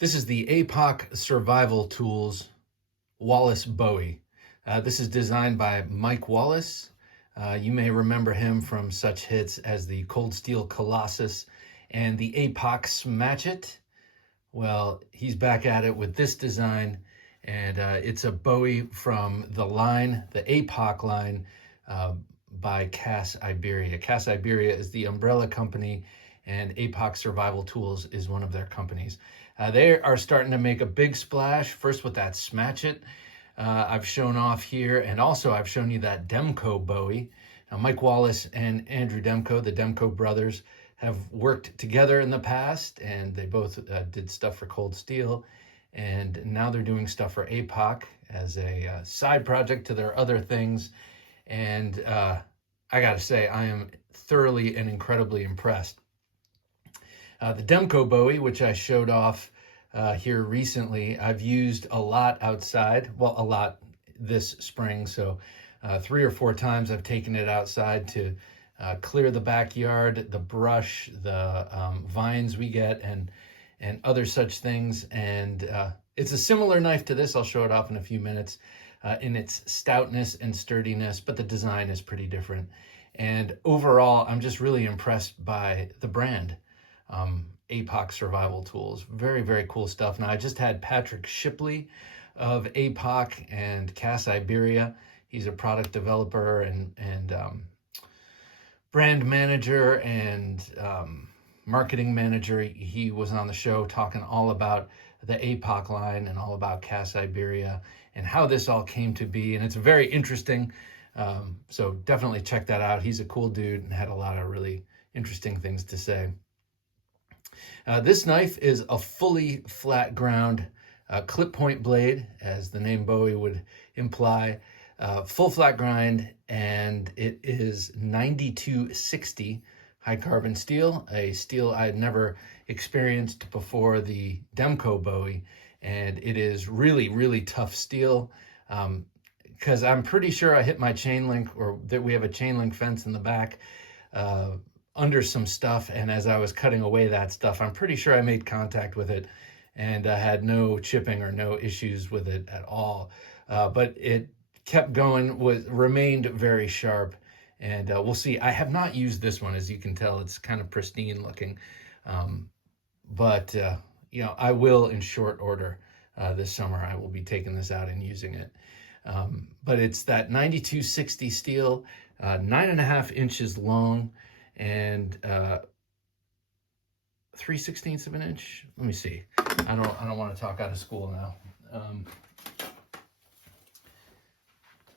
This is the APOC Survival Tools Wallace Bowie. This is designed by Mike Wallace. You may remember him from such hits as the Cold Steel Colossus and the APOC Smash It. Well, he's back at it with this design, and it's a Bowie from the line, the APOC line, by Cas Iberia. Cas Iberia is the umbrella company, and APOC Survival Tools is one of their companies. They are starting to make a big splash, first with that Smash It I've shown off here, and also I've shown you that DeMarco Bowie. Now, Mike Wallace and Andrew DeMarco, the DeMarco brothers, have worked together in the past, and they both did stuff for Cold Steel, and now they're doing stuff for APOC as a side project to their other things. And I gotta say, I am thoroughly and incredibly impressed. The DeMarco Bowie, which I showed off here recently, I've used a lot outside. Well, a lot this spring. So 3 or 4 times I've taken it outside to clear the backyard, the brush, the vines we get, and other such things. And it's a similar knife to this. I'll show it off in a few minutes in its stoutness and sturdiness, but the design is pretty different. And overall, I'm just really impressed by the brand. APOC Survival Tools. Very, very cool stuff. Now, I just had Patrick Shipley of APOC and Cas Iberia. He's a product developer and brand manager and marketing manager. He was on the show talking all about the APOC line and all about Cas Iberia and how this all came to be. And it's very interesting. So definitely check that out. He's a cool dude and had a lot of really interesting things to say. This knife is a fully flat ground clip point blade, as the name Bowie would imply. Full flat grind, and it is 9260 high carbon steel, a steel I had never experienced before the DeMarco Bowie, and it is really, really tough steel. Because I'm pretty sure I hit my chain link, or that we have a chain link fence in the back, under some stuff, and as I was cutting away that stuff, I'm pretty sure I made contact with it, and I had no chipping or no issues with it at all. But it kept going, remained very sharp, and we'll see. I have not used this one, as you can tell. It's kind of pristine looking, but you know, I will in short order this summer. I will be taking this out and using it. But it's that 9260 steel, 9.5 inches long, and 3/16 of an inch. Let me see. I don't want to talk out of school now.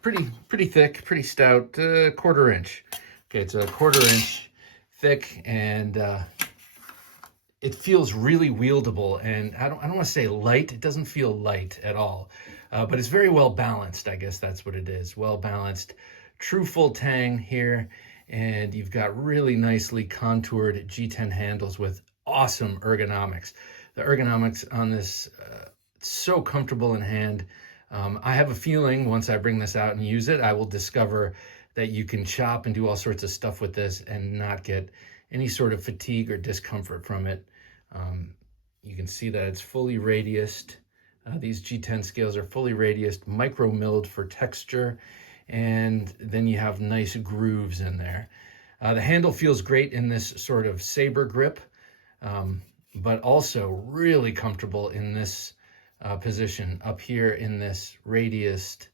Pretty thick, pretty stout, 1/4 inch. Okay, it's a 1/4 inch thick, and it feels really wieldable. And I don't want to say light. It doesn't feel light at all, but it's very well balanced. I guess that's what it is. Well balanced, true full tang here. And you've got really nicely contoured G10 handles with awesome ergonomics. The ergonomics on this, it's so comfortable in hand. I have a feeling once I bring this out and use it, I will discover that you can chop and do all sorts of stuff with this and not get any sort of fatigue or discomfort from it. You can see that it's fully radiused. These G10 scales are fully radiused, micro milled for texture, and then you have nice grooves in there. The handle feels great in this sort of saber grip, but also really comfortable in this position up here in this radiused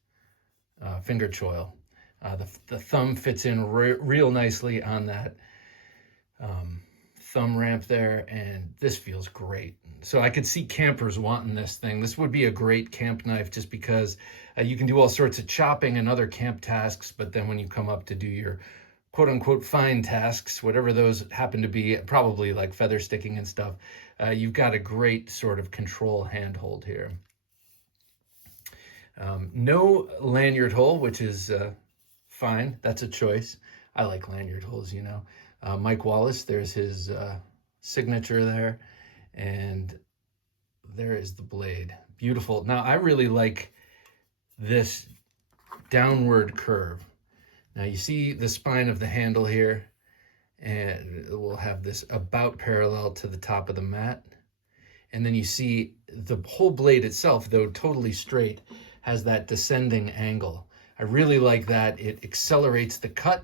finger choil. The thumb fits in real nicely on that thumb ramp there, and this feels great. So I could see campers wanting this thing. This would be a great camp knife just because you can do all sorts of chopping and other camp tasks, but then when you come up to do your quote-unquote fine tasks, whatever those happen to be, probably like feather sticking and stuff, you've got a great sort of control handhold here. No lanyard hole, which is fine. That's a choice. I like lanyard holes, you know. Mike Wallace, there's his signature there, and there is the blade. Beautiful. Now, I really like this downward curve. Now, you see the spine of the handle here, and it will have this about parallel to the top of the mat. And then you see the whole blade itself, though totally straight, has that descending angle. I really like that. It accelerates the cut,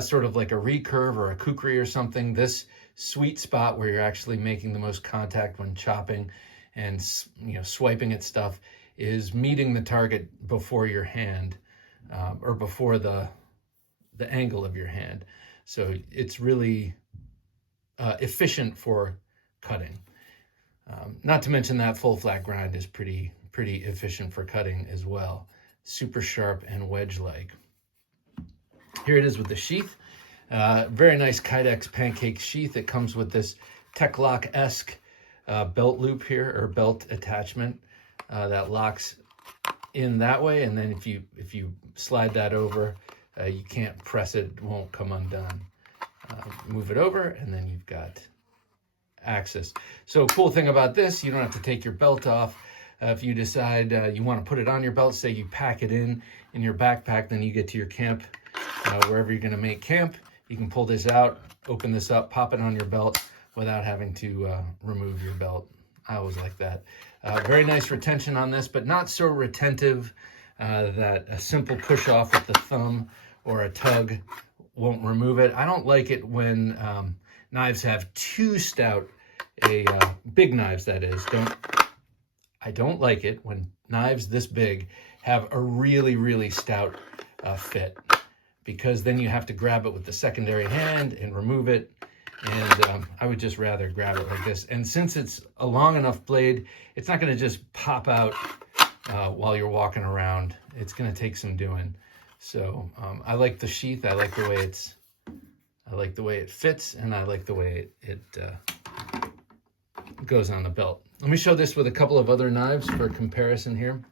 sort of like a recurve or a kukri or something. This sweet spot where you're actually making the most contact when chopping and, you know, swiping at stuff is meeting the target before your hand, or before the angle of your hand. So it's really efficient for cutting. Not to mention that full flat grind is pretty efficient for cutting as well. Super sharp and wedge-like. Here it is with the sheath. Very nice Kydex pancake sheath. It comes with this Tech-Lock-esque belt loop here, or belt attachment that locks in that way. And then if you slide that over, you can't press it, it won't come undone. Move it over, and then you've got access. So cool thing about this, you don't have to take your belt off. If you decide you want to put it on your belt, say you pack it in your backpack, then you get to your camp, wherever you're going to make camp, you can pull this out, open this up, pop it on your belt without having to remove your belt. I always like that. Very nice retention on this, but not so retentive that a simple push off with the thumb or a tug won't remove it. I don't like it when knives have too stout big knives, that is. I don't like it when knives this big have a really stout fit, because then you have to grab it with the secondary hand and remove it. And I would just rather grab it like this. And since it's a long enough blade, it's not going to just pop out while you're walking around. It's going to take some doing. So I like the sheath. I like the way it fits, and I like the way it goes on the belt. Let me show this with a couple of other knives for comparison here.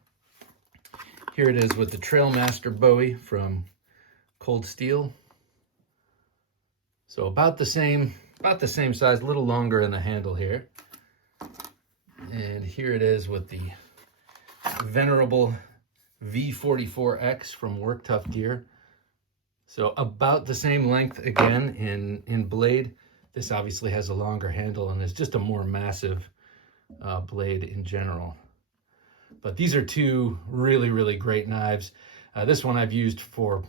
Here it is with the Trailmaster Bowie from Cold Steel. So about the same size, a little longer in the handle here. And here it is with the venerable V44X from Work Tough Gear. So about the same length again in blade. This obviously has a longer handle and is just a more massive blade in general. But these are two really great knives. This one I've used for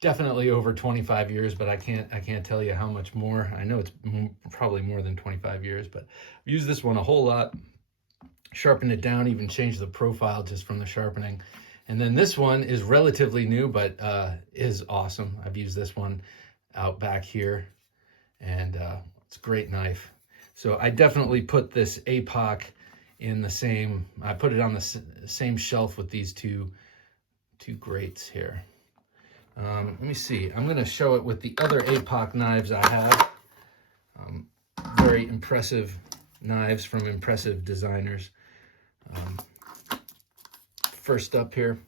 definitely over 25 years, but I can't tell you how much more. I know it's probably more than 25 years, but I've used this one a whole lot. Sharpened it down, even changed the profile just from the sharpening. And then this one is relatively new, but is awesome. I've used this one out back here, and it's a great knife. So I definitely put this APOC in the same, I put it on the same shelf with these two greats here. Let me see. I'm going to show it with the other APOC knives I have. Very impressive knives from impressive designers. First up here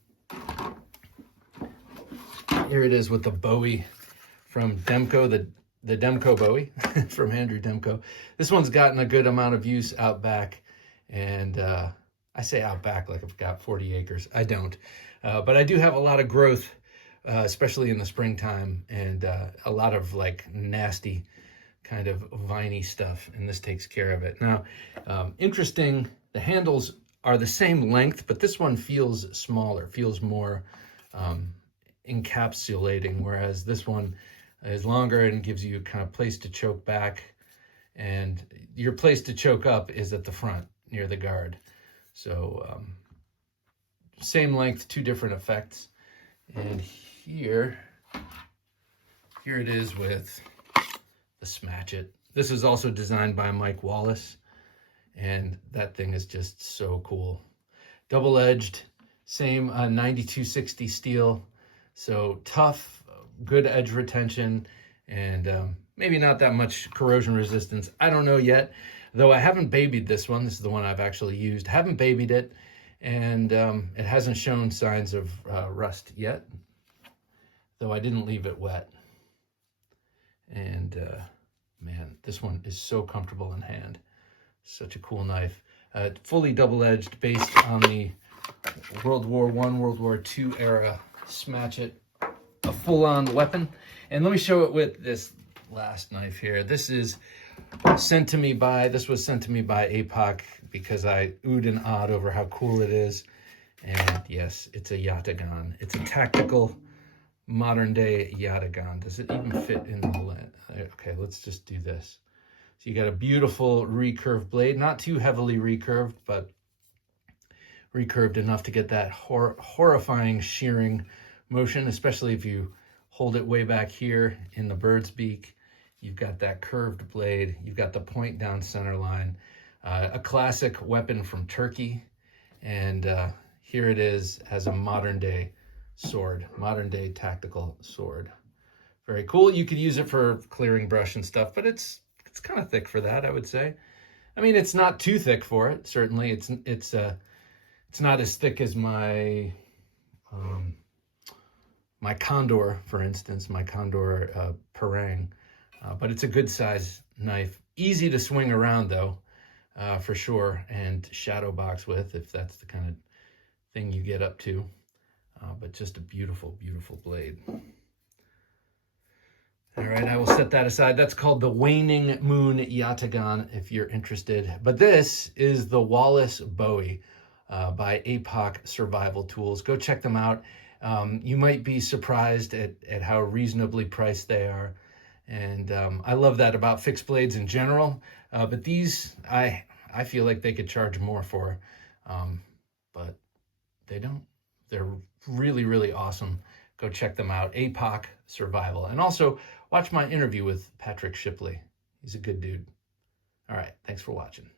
it is with the Bowie from DeMarco, the DeMarco Bowie from Andrew DeMarco. This one's gotten a good amount of use out back, and I say out back like I've got 40 acres. I don't, but I do have a lot of growth, especially in the springtime, and a lot of like nasty kind of viney stuff, and this takes care of it. Now, interesting, the handles are the same length, but this one feels smaller, feels more encapsulating, whereas this one is longer and gives you kind of place to choke back, and your place to choke up is at the front near the guard. So same length, two different effects. And here it is with the Smatch-It. This is also designed by Mike Wallace, and that thing is just so cool. Double-edged, same 9260 steel, so tough, good edge retention, and maybe not that much corrosion resistance. I don't know yet, though I haven't babied this one. This is the one I've actually used. Haven't babied it, and it hasn't shown signs of rust yet, though I didn't leave it wet. And man, this one is so comfortable in hand. Such a cool knife. Fully double-edged, based on the World War I, World War II era Smatch-It. A full-on weapon. And let me show it with this last knife here. This is sent to me by APOC because I oohed and awed over how cool it is. And yes, it's a Yatagan. It's a tactical modern day Yatagan. Does it even fit in the lens? Okay, let's just do this. So you got a beautiful recurved blade, not too heavily recurved, but recurved enough to get that horrifying shearing motion, especially if you hold it way back here in the bird's beak. You've got that curved blade. You've got the point down center line. A classic weapon from Turkey. And here it is as a modern day sword, modern day tactical sword. Very cool. You could use it for clearing brush and stuff, but it's kind of thick for that, I would say. I mean, it's not too thick for it. Certainly, it's not as thick as my my Condor, for instance, my Condor Parang, but it's a good size knife. Easy to swing around though, for sure, and shadow box with if that's the kind of thing you get up to. But just a beautiful, beautiful blade. All right, I will set that aside. That's called the Waning Moon Yatagan, if you're interested. But this is the Wallace Bowie by APOC Survival Tools. Go check them out. You might be surprised at how reasonably priced they are. And I love that about fixed blades in general. But these, I feel like they could charge more for. But they don't. They're really, really awesome. Go check them out. APOC Survival. And also, watch my interview with Patrick Shipley. He's a good dude. All right. Thanks for watching.